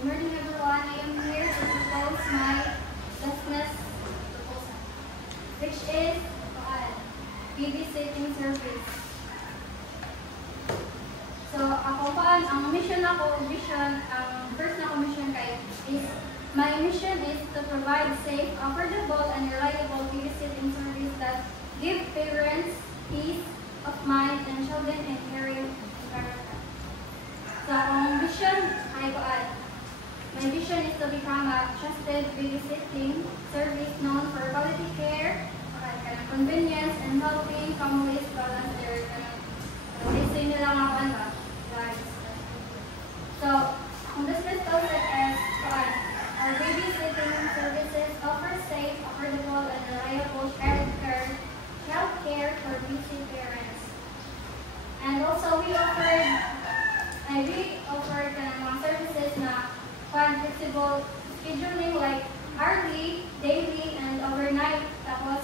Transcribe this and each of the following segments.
Good morning, everyone. I am here to propose my business proposal, which is babysitting service. So, ang mission vision, first na mission kay is, my mission is to provide safe, affordable, and reliable babysitting service that give parents peace of mind and children in caring environment. So, ang vision ay my vision is to become a trusted babysitting service known for quality care, convenience, and helping families balance their listening nila nga lives. So, ang business concept is our babysitting services offer safe, affordable, and reliable child care for busy parents. And also, we offered mga services na flexible scheduling like hourly, daily, and overnight. Tapos,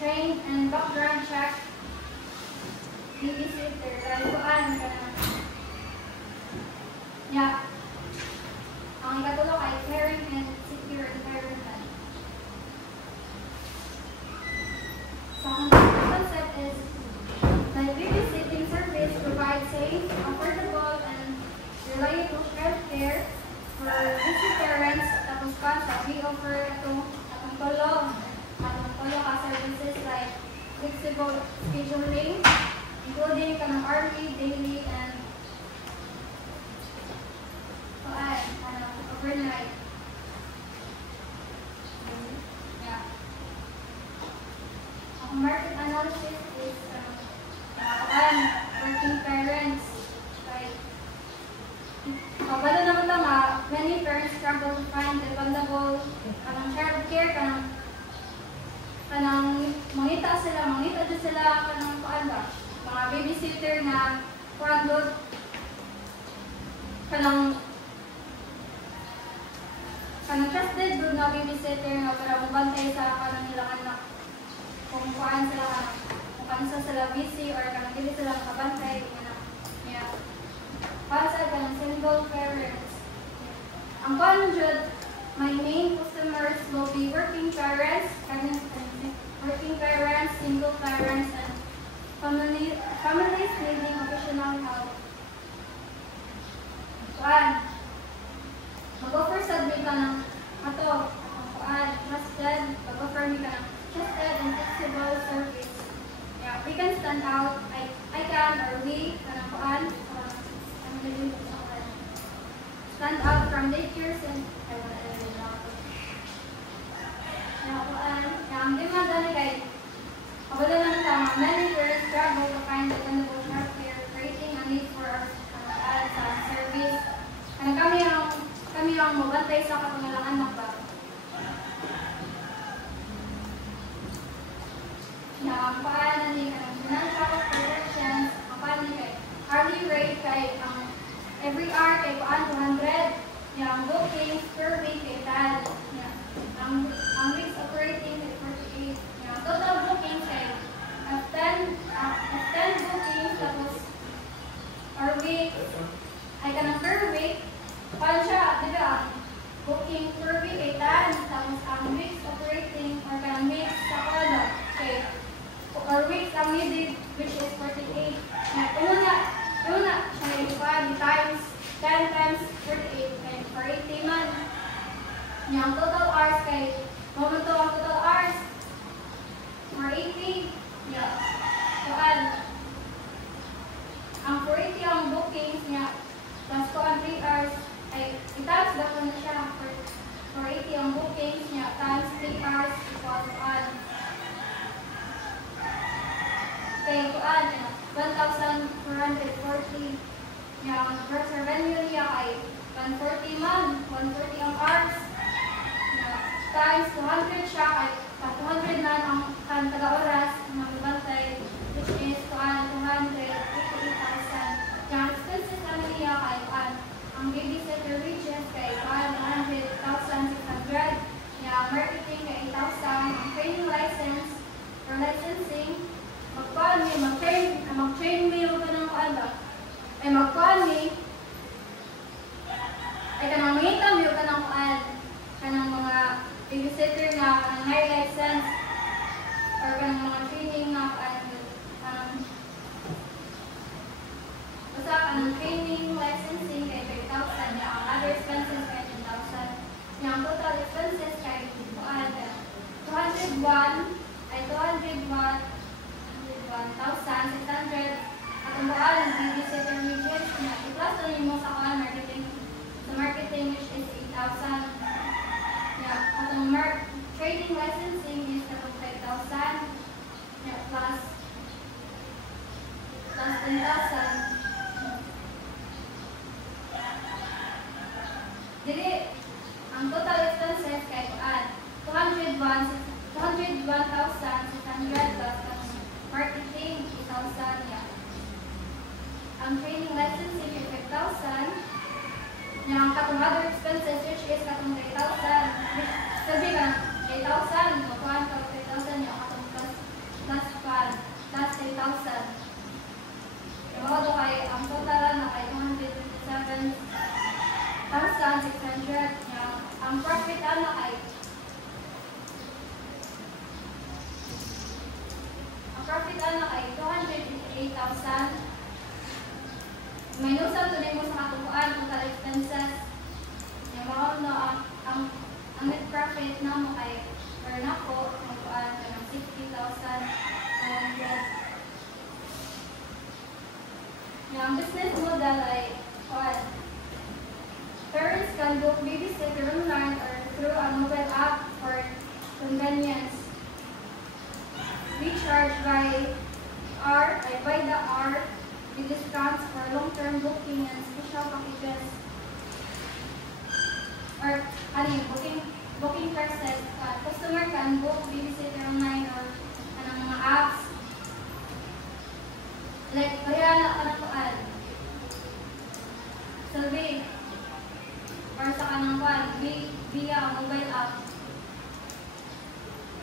trained and background check babysitter. Dahil ang ikatulong ay caring and secure environment. So, ang concept is the babysitting service provides safe, affordable, and reliable child care for busy parents. Tapos we offer itong tulo ka services like flexible scheduling, including hourly, daily, and overnight. Ang market analysis is working parents. Balo naman lang many parents struggle to find dependable child care, mangita dyan sila mga babysitter na trusted good na babysitter na para mabantay sa nilang anak. Kung kansa sila busy or dili sila makabantay. Para sa single parents. Ang my main customers will be working parents, single parents, and families needing occasional help. Mag-offer sa ka ng trusted, mag-offer ka ng trusted and flexible service. We can stand out, I can or we stand out from daycares and ang demand kay kabalo lang sa many parents struggle to find dependable child care, creating a need for our service. Kami ang mabantay sa kapangalang anak ba? Financial projections, hourly rate kay every hour kay 200, yung bookings per week kay tal. Ang weeks operating kay 48. Yung total bookings kay 10 bookings tapos per week ay per week. Paano siya? Booking per week ay 10 tapos ang weeks operating or weeks sa kada kay per week ang needed which is 48. Una siya times 10 times 48 kay 40 man. Yung total hours kay ang total hours or 80. Ang 40 ang bookings niya plus 3 hours ay i-times dapat na siya for 80 ang bookings niya times 3 hours equals kay 1,440. Yung gross revenue niya ay 140 man, 140 ang hours. Times 200 siya ay 200 na ang taga-oras na mabantay, which is 258,000. Yung expenses naman niya ay ang babysitter wages kay 100,600. Yung marketing kay 8,000. Ang training license for licensing, mag-train me yung ganang ay mag-train me ay kanang mangita mo kanang kuan kanang mga babysitter nga kanang high license or kanang mga training nga kuan basta kanang training licensing kay 3,000 ang other expenses kay 10,000 ang total expenses kay kuan 201 ay 201,600 atong buwan babysitter wages nga i-plus na nimo sa kuan marketing which is 8,000. Yeah, atong trading licensing is atong 5,000. Yeah, plus 10,000. Dili ang total expenses kay kuan 201,600 plus marketing 8,000. Yeah. Ang training licensing is 5,000. Yang katong other expenses which is katong 3,000 which sabi ka 3,000 o kuhan ka 3,000 yung katong plus 3,000 yung mga ito kay ang total na kay 227,600 yung ang profit na kay ang profit na kay 288,000. Minusan to mo sa katukuan total expenses. Yung mga ang net profit na mo kay or na po katukuan ng 60,900. Yung business model ay parents can book babysitter online or through a mobile app for convenience. We charge by the hour. With discounts for long-term booking and special packages or booking process. Customer can book babysitter online or mga apps like kaya na kanang survey or sa kanang via mobile app.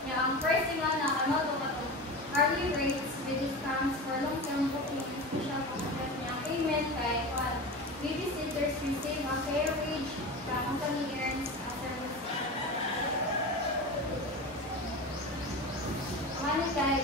Ang pricing na kamo to katong hourly rates with discounts for long-term booking and special packages niya. Payment kay babysitters receive a fair wage from company earns a service. Kaya